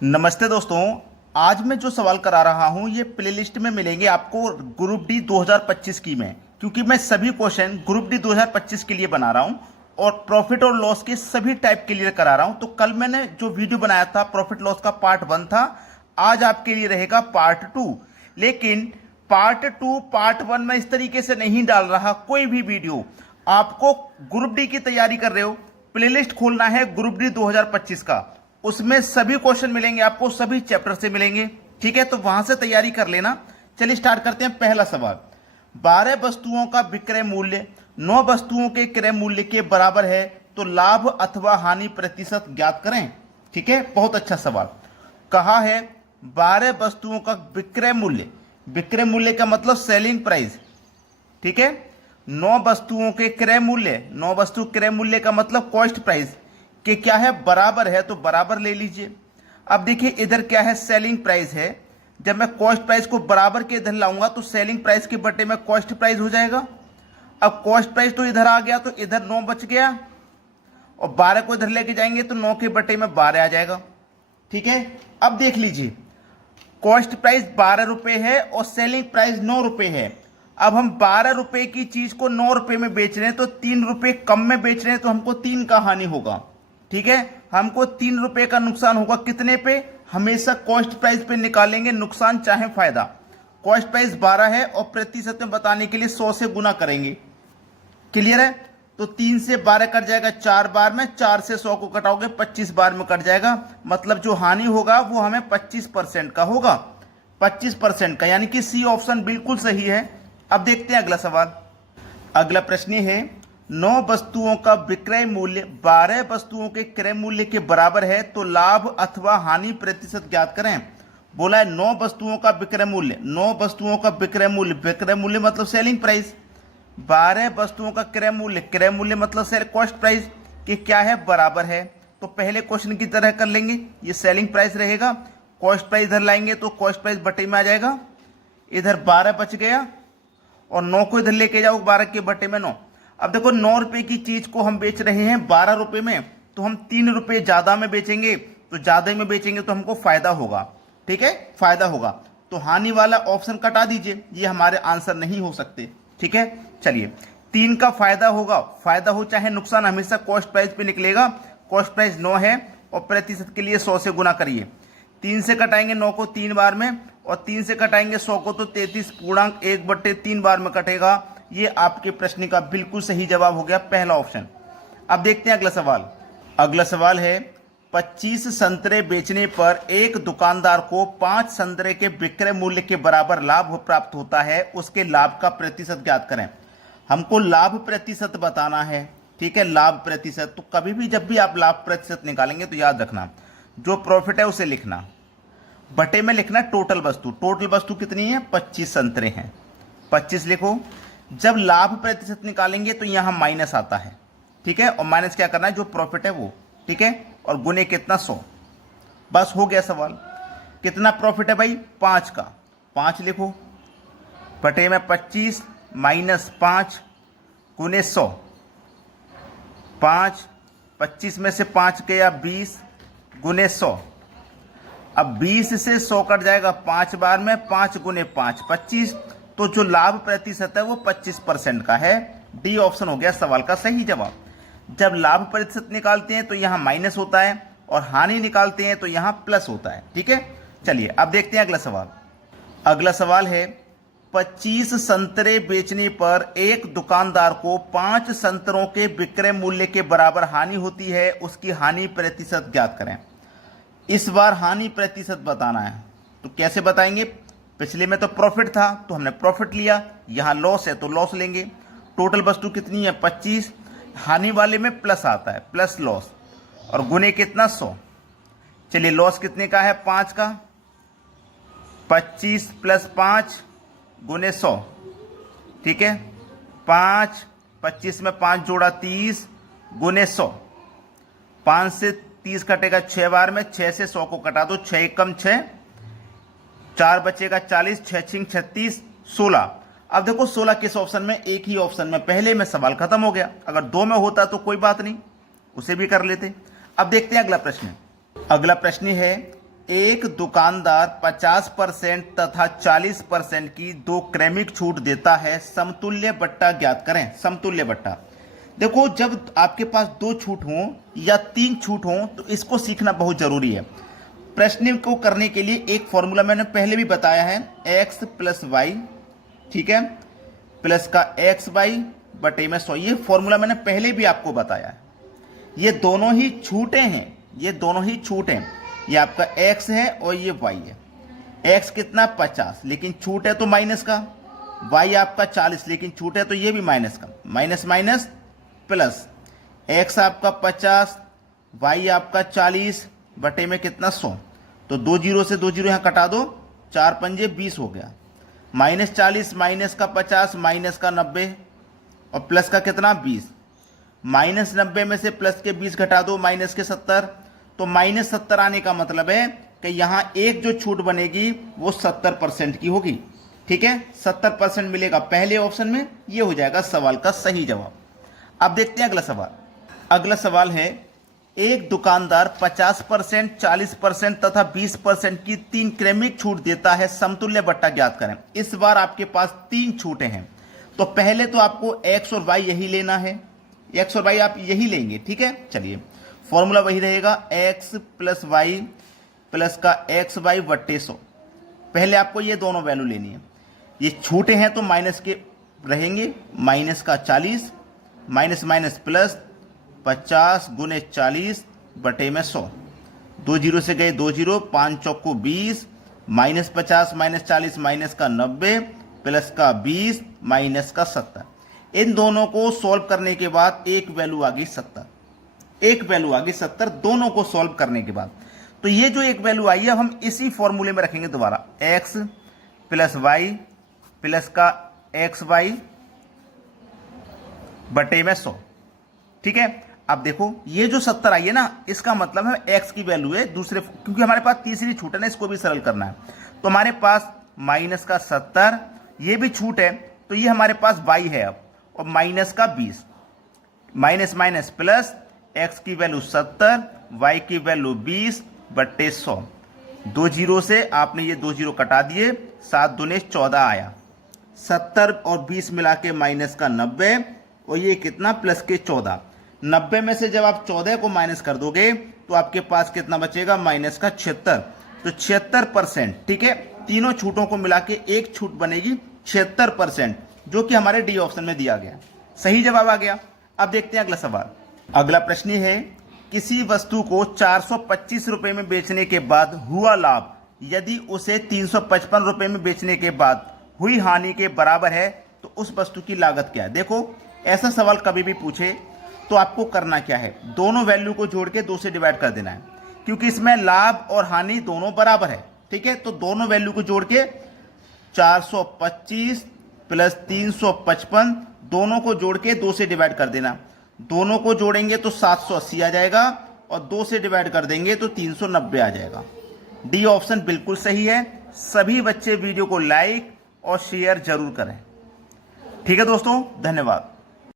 नमस्ते दोस्तों। आज मैं जो सवाल करा रहा हूं ये प्लेलिस्ट में मिलेंगे आपको ग्रुप डी 2025 की में, क्योंकि मैं सभी क्वेश्चन ग्रुप डी 2025 के लिए बना रहा हूं और प्रॉफिट और लॉस के सभी टाइप के लिए करा रहा हूं। तो कल मैंने जो वीडियो बनाया था प्रॉफिट लॉस का पार्ट 1 था, आज आपके लिए रहेगा पार्ट 2। लेकिन पार्ट 2 पार्ट 1 में इस तरीके से नहीं डाल रहा कोई भी वीडियो। आपको ग्रुप डी की तैयारी कर रहे हो, प्लेलिस्ट खोलना है ग्रुप डी 2025 का, उसमें सभी क्वेश्चन मिलेंगे आपको, सभी चैप्टर से मिलेंगे। ठीक है, तो वहां से तैयारी कर लेना। चलिए स्टार्ट करते हैं। पहला सवाल, 12 वस्तुओं का विक्रय मूल्य 9 वस्तुओं के क्रय मूल्य के बराबर है, तो लाभ अथवा हानि प्रतिशत ज्ञात करें। ठीक है, बहुत अच्छा सवाल। कहा है 12 वस्तुओं का विक्रय मूल्य, विक्रय मूल्य का मतलब सेलिंग प्राइस। ठीक है, 9 वस्तुओं के क्रय मूल्य, 9 वस्तु क्रय मूल्य का मतलब कॉस्ट प्राइस कि क्या है, बराबर है, तो बराबर ले लीजिए। अब देखिए इधर क्या है, सेलिंग प्राइस है। जब मैं कॉस्ट प्राइस को बराबर के इधर लाऊंगा तो सेलिंग प्राइस के बटे में कॉस्ट प्राइस हो जाएगा। अब कॉस्ट प्राइस तो इधर आ गया, तो इधर 9 बच गया और 12 को इधर लेके जाएंगे तो 9 के बटे में 12 आ जाएगा। ठीक है, अब देख लीजिए कॉस्ट प्राइस 12 रुपए है और सेलिंग प्राइस 9 रुपए है। अब हम 12 रुपए की चीज को 9 रुपए में बेच रहे हैं, तो 3 रुपए कम में बेच रहे हैं, तो हमको 3 का हानि होगा। ठीक है, हमको 3 रुपए का नुकसान होगा। कितने पे? हमेशा कॉस्ट प्राइस पे निकालेंगे नुकसान चाहे फायदा। कॉस्ट प्राइस 12 है और प्रतिशत में बताने के लिए 100 से गुना करेंगे। क्लियर है? तो 3 से 12 कट जाएगा 4 बार में, 4 से 100 को कटाओगे 25 बार में कट जाएगा। मतलब जो हानि होगा वो हमें 25% का होगा, 25% का, यानी कि सी ऑप्शन बिल्कुल सही है। अब देखते हैं अगला सवाल। अगला प्रश्न है, 9 वस्तुओं का विक्रय मूल्य 12 वस्तुओं के क्रय मूल्य के बराबर है, तो लाभ अथवा हानि प्रतिशत ज्ञात करें। बोला है 9 वस्तुओं का विक्रय मूल्य, 9 वस्तुओं का विक्रय मूल्य, विक्रय मूल्य मतलब सेलिंग प्राइस, 12 वस्तुओं का क्रय मूल्य, क्रय मूल्य मतलब सेल कॉस्ट प्राइस कि क्या है, बराबर है। तो पहले क्वेश्चन की तरह कर लेंगे, ये सेलिंग प्राइस रहेगा, कॉस्ट प्राइस इधर लाएंगे तो कॉस्ट प्राइस बटे में आ जाएगा, इधर 12 बच गया और 9 को इधर लेके जाओ, 12 के बटे में 9। अब देखो 9 रुपए की चीज को हम बेच रहे हैं 12 रुपए में, तो हम 3 रुपए ज्यादा में बेचेंगे, तो ज्यादा में बेचेंगे तो हमको फायदा होगा। ठीक है, फायदा होगा, तो हानि वाला ऑप्शन कटा दीजिए, ये हमारे आंसर नहीं हो सकते। ठीक है, चलिए 3 का फायदा होगा, फायदा हो चाहे नुकसान हमेशा कॉस्ट प्राइस पे निकलेगा। कॉस्ट प्राइस 9 है और प्रतिशत के लिए 100 से गुना करिए। 3 से कटाएंगे 9 को 3 बार में और 3 से कटाएंगे 100 को, तो 33.1/3 बार में कटेगा। ये आपके प्रश्न का बिल्कुल सही जवाब हो गया, पहला ऑप्शन। अब देखते हैं अगला सवाल। अगला सवाल है, 25 संतरे बेचने पर एक दुकानदार को 5 संतरे के विक्रय मूल्य के बराबर लाभ प्राप्त होता है, उसके लाभ का प्रतिशत ज्ञात करें। हमको लाभ प्रतिशत बताना है। ठीक है, लाभ प्रतिशत, तो कभी भी जब भी आप लाभ प्रतिशत निकालेंगे तो याद रखना जो प्रॉफिट है उसे लिखना, बटे में लिखना टोटल वस्तु। टोटल वस्तु कितनी है? 25 संतरे हैं, 25 लिखो। जब लाभ प्रतिशत निकालेंगे तो यहां माइनस आता है। ठीक है, और माइनस क्या करना है, जो प्रॉफिट है वो। ठीक है, और गुने कितना, 100। बस हो गया सवाल। कितना प्रॉफिट है भाई? 5 का, 5 लिखो, बटे में 25 माइनस 5 गुने 100। 5, 25 में से 5 गया 20 गुने 100। अब 20 से 100 कट जाएगा 5 बार में, 5 गुने 5 25, तो जो लाभ प्रतिशत है वो 25% का है। डी ऑप्शन हो गया सवाल का सही जवाब। जब लाभ प्रतिशत निकालते हैं तो यहां माइनस होता है और हानि निकालते हैं तो यहां प्लस होता है। ठीक है, चलिए अब देखते हैं अगला सवाल। अगला सवाल है, 25 संतरे बेचने पर एक दुकानदार को 5 संतरों के विक्रय मूल्य के बराबर हानि होती है, उसकी हानि प्रतिशत ज्ञात करें। इस बार हानि प्रतिशत बताना है, तो कैसे बताएंगे? पिछले में तो प्रॉफिट था तो हमने प्रॉफिट लिया, यहां लॉस है तो लॉस लेंगे। टोटल वस्तु कितनी है? 25, हानि वाले में प्लस आता है, प्लस लॉस, और गुने कितना, 100। चलिए लॉस कितने का है? 5 का, 25 प्लस 5 गुने 100। ठीक है, 5, 25 में 5 जोड़ा 30 गुने 100। 5 से 30 कटेगा 6 बार में, 6 से 100 को कटा दो, 6 कम 6, 4 बचेगा 40, 6 छिंग 36, 16। अब देखो 16 किस ऑप्शन में? एक ही ऑप्शन में, पहले में सवाल खत्म हो गया। अगर 2 में होता तो कोई बात नहीं, उसे भी कर लेते। अब देखते हैं अगला प्रश्न। अगला प्रश्न है, एक दुकानदार 50% तथा 40% की दो क्रमिक छूट देता है, समतुल्य बट्टा ज्ञात करें। समतुल्य बट्टा, देखो जब आपके पास दो छूट हों या तीन छूट हों तो इसको सीखना बहुत जरूरी है। प्रश्न को करने के लिए एक फॉर्मूला मैंने पहले भी बताया है, x प्लस वाई, ठीक है, प्लस का एक्स वाई बटे में 100। ये फॉर्मूला मैंने पहले भी आपको बताया है। ये दोनों ही छूटे हैं, ये दोनों ही छूट हैं। ये आपका x है और ये y है। x कितना 50, लेकिन छूट है तो माइनस का। y आपका 40, लेकिन छूट है तो ये भी माइनस का। माइनस माइनस प्लस, x आपका 50, y आपका 40 बटे में कितना 100। तो 2 जीरो से 2 जीरो यहाँ कटा दो, 4 पंजे 20 हो गया। माइनस 40 माइनस का 50 माइनस का 90 और प्लस का कितना 20। माइनस 90 में से प्लस के 20 घटा दो, माइनस के 70। तो माइनस 70 आने का मतलब है कि यहाँ एक जो छूट बनेगी वो 70% की होगी। ठीक है, 70% मिलेगा पहले ऑप्शन में। ये हो जाएगा सवाल का सही जवाब। अब देखते हैं अगला सवाल। अगला सवाल है, एक दुकानदार 50%, 40% तथा 20% की तीन क्रमिक छूट देता है, समतुल्य बट्टा ज्ञात करें। इस बार आपके पास तीन छूटें हैं, तो पहले तो आपको x और y यही लेना है। x और y आप यही लेंगे, ठीक है। चलिए, फॉर्मूला वही रहेगा, x प्लस वाई प्लस का एक्स वाई बट्टे 100। पहले आपको ये दोनों वैल्यू लेनी है। ये छूटे हैं तो माइनस के रहेंगे, माइनस का 40 माइनस माइनस प्लस 50 गुने 40 बटे में 100। 2 जीरो से गए 2 जीरो, 5 चौको 20, माइनस 50 माइनस 40 माइनस का 90 प्लस का 20 माइनस का 70। इन दोनों को सॉल्व करने के बाद एक वैल्यू आ गई 70, एक वैल्यू आ गई 70 दोनों को सॉल्व करने के बाद। तो ये जो एक वैल्यू आई है हम इसी फॉर्मूले में रखेंगे दोबारा, x प्लस वाई प्लस का एक्स वाई बटे में 100। ठीक है, अब देखो ये जो 70 आई है ना, इसका मतलब है x की वैल्यू है दूसरे, क्योंकि हमारे पास तीसरी छूट है ना, इसको भी सरल करना है। तो हमारे पास माइनस का 70, ये भी छूट है तो ये हमारे पास y है अब, और माइनस का 20, माइनस माइनस प्लस, x की वैल्यू 70 y की वैल्यू 20 बट्टे 100। 2 जीरो से आपने ये 2 जीरो कटा दिए, 7 दूने 14 आया। 70 और 20 मिला के माइनस का 90, और ये कितना प्लस के 14। 90 में से जब आप 14 को माइनस कर दोगे तो आपके पास कितना बचेगा, माइनस का 76। तो 76%, ठीक है, तीनों छूटों को मिला के एक छूट बनेगी 76%, जो कि हमारे डी ऑप्शन में दिया गया। सही जवाब आ गया। अब देखते हैं अगला सवाल। अगला प्रश्न है, किसी वस्तु को 425 रुपए में बेचने के बाद हुआ लाभ यदि उसे 355 रुपए में बेचने के बाद हुई हानि के बराबर है तो उस वस्तु की लागत क्या है। देखो, ऐसा सवाल कभी भी पूछे तो आपको करना क्या है, दोनों वैल्यू को जोड़ के 2 से डिवाइड कर देना है, क्योंकि इसमें लाभ और हानि दोनों बराबर है। ठीक है, तो दोनों वैल्यू को जोड़ के 425 प्लस 355 दोनों को जोड़ के 2 से डिवाइड कर देना। दोनों को जोड़ेंगे तो 780 आ जाएगा, और 2 से डिवाइड कर देंगे तो 390 आ जाएगा। डी ऑप्शन बिल्कुल सही है। सभी बच्चे वीडियो को लाइक और शेयर जरूर करें। ठीक है दोस्तों, धन्यवाद।